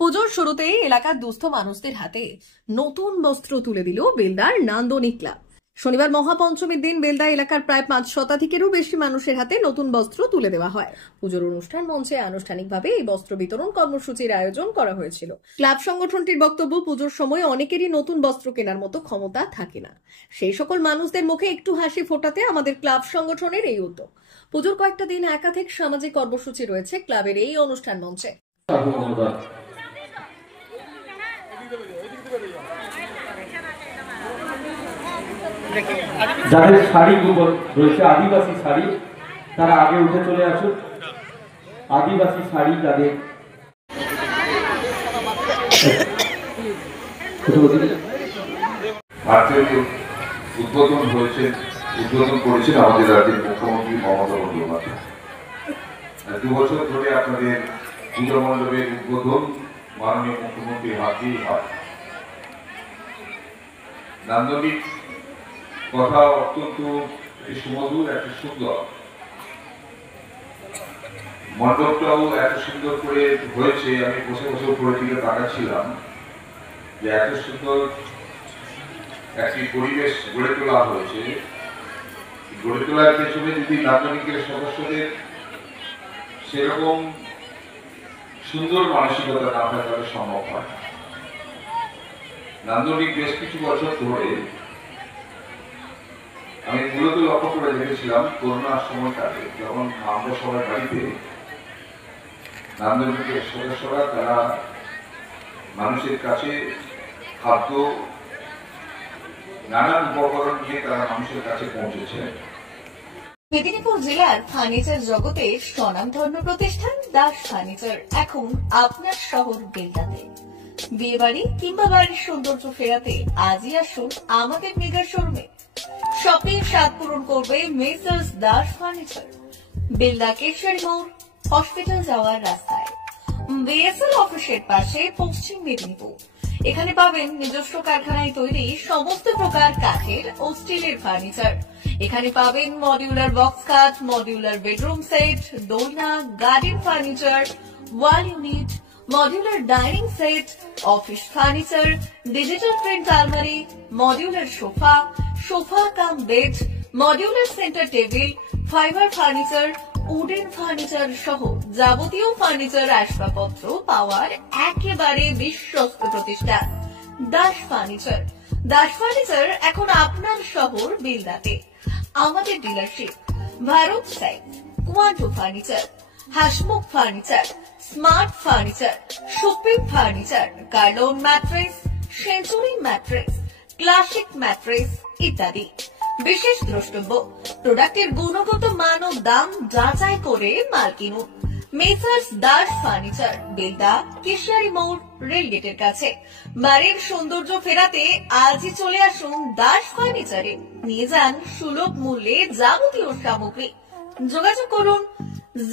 পুজোর শুরুতেই এলাকার দুস্থ মানুষদের হাতে নতুন বস্ত্র তুলে দিল বেলদার নান্দনিক ক্লাব। শনিবার মহাপঞ্চমীর দিন বেলদা এলাকার প্রায় 5 শতাধিকেরও বেশি মানুষের হাতে নতুন বস্ত্র তুলে দেওয়া হয়। পুজোর অনুষ্ঠান মঞ্চে আনুষ্ঠানিকভাবে এই বস্ত্র বিতরণ কর্মসূচির আয়োজন করা হয়েছিল। ক্লাব সংগঠনটির বক্তব্য, পুজোর সময় অনেকেরই নতুন বস্ত্র কেনার মতো ক্ষমতা থাকে না। সেই সকল মানুষদের মুখে একটু হাসি ফোটাতে আমাদের ক্লাব সংগঠনের এই উদ্যোগ। পুজোর কয়েকটা দিন একাধিক সামাজিক কর্মসূচি রয়েছে ক্লাবের এই অনুষ্ঠান মঞ্চে। যাদের শাড়ি রয়েছে আদিবাসী শাড়ি, তারা আগে উঠে চলে আসুন। আদিবাসী শাড়ি যাদের উদ্বোধন করেছেন আমাদের রাজ্যের মুখ্যমন্ত্রী মমতা বন্দ্যোপাধ্যায়। 2 বছর ধরে আপনাদের পুজো মণ্ডপের উদ্বোধন মাননীয় মুখ্যমন্ত্রীর হাত দিয়েই হয়। নান্দনিক কথা অত্যন্ত সুমধুর, একটা সুন্দর মণ্ডপটাও এত সুন্দর করে হয়েছে। আমি বসে বসে উপরের দিকে তাকাচ্ছিলাম যে এত সুন্দর একটি পরিবেশ গড়ে তোলা হয়েছে। গড়ে তোলার পেছনে যদি নান্দনিকের সদস্যদের সেরকম সুন্দর মানসিকতা না থাকে তাহলে সম্ভব হয়। নান্দনিক বেশ কিছু বছর ধরে আমি মূলত লক্ষ্য করে দেখেছিলাম করোনার সময়টাতে, যখন আমরা সবাই বাড়িতে, নান্দনিকের সদস্যরা তারা মানুষের কাছে খাদ্য, নানান উপকরণ নিয়ে তারা মানুষের কাছে পৌঁছেছে। মেদিনীপুর জেলার ফার্নিচার জগতের স্বনামধন্য প্রতিষ্ঠান দাস ফার্নিচার এখন আপনার শহর বেলদাতে। বিয়ে বাড়ি কিংবা বাড়ির সৌন্দর্য ফেরাতে আজই আসুন আমাদের মেগা শোরুমে। শপিং স্বাদ পূরণ করবে মেসার্স দাস ফার্নিচার, বেলদা কেশরী মোড়, হসপিটাল যাওয়ার রাস্তায়, বিএসএল অফিসের পাশে, পশ্চিম মেদিনীপুর। এখানে পাবেন নিজস্ব কারখানায় তৈরি সমস্ত প্রকার কাঠের ও স্টিলের ফার্নিচার। এখানে পাবেন modular box cut, modular bedroom set, দোলনা, garden furniture, wall unit, modular dining set, office furniture, digital print আলমারি, modular sofa, sofa cum bed, modular centre table, fibre furniture, wooden furniture সহ যাবতীয় ফার্নিচার আসবাবপত্র পাওয়ার একেবারে বিশ্বস্ত প্রতিষ্ঠান দাস ফার্নিচার। দাস ফার্নিচার এখন আপনার শহর বেলদাতে। আমাদের ডিলারশিপ ভারত সাইট, কুয়ান্টো furniture, Hasmukh furniture, smart furniture, shopping furniture, Kurlon mattress, century mattress, classic mattress ইত্যাদি। বিশেষ দ্রষ্টব্য, প্রোডাক্টের গুণগত মান ও দাম যাচাই করে মাল কিনুন। মেসার্স দাস ফার্নিচার, বেলদা কেশরী মোড়, রেলগেটের কাছে। বাড়ির সৌন্দর্য ফেরাতে আজই চলে আসুন দাস ফার্নিচারে। নিয়ে যান সুলভ মূল্যে যাবতীয় সামগ্রী। যোগাযোগ করুন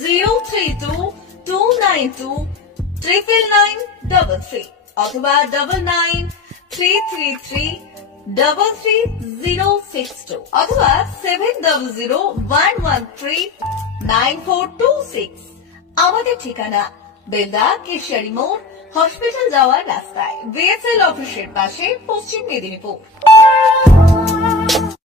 03229299933 অথবা 9933333062 অথবা 7001139426। আমাদের ঠিকানা বেলদা কেশরী মোড়, হসপিটাল যাওয়ার রাস্তায়, বিএসএল অফিসের পাশে, পশ্চিম মেদিনীপুর।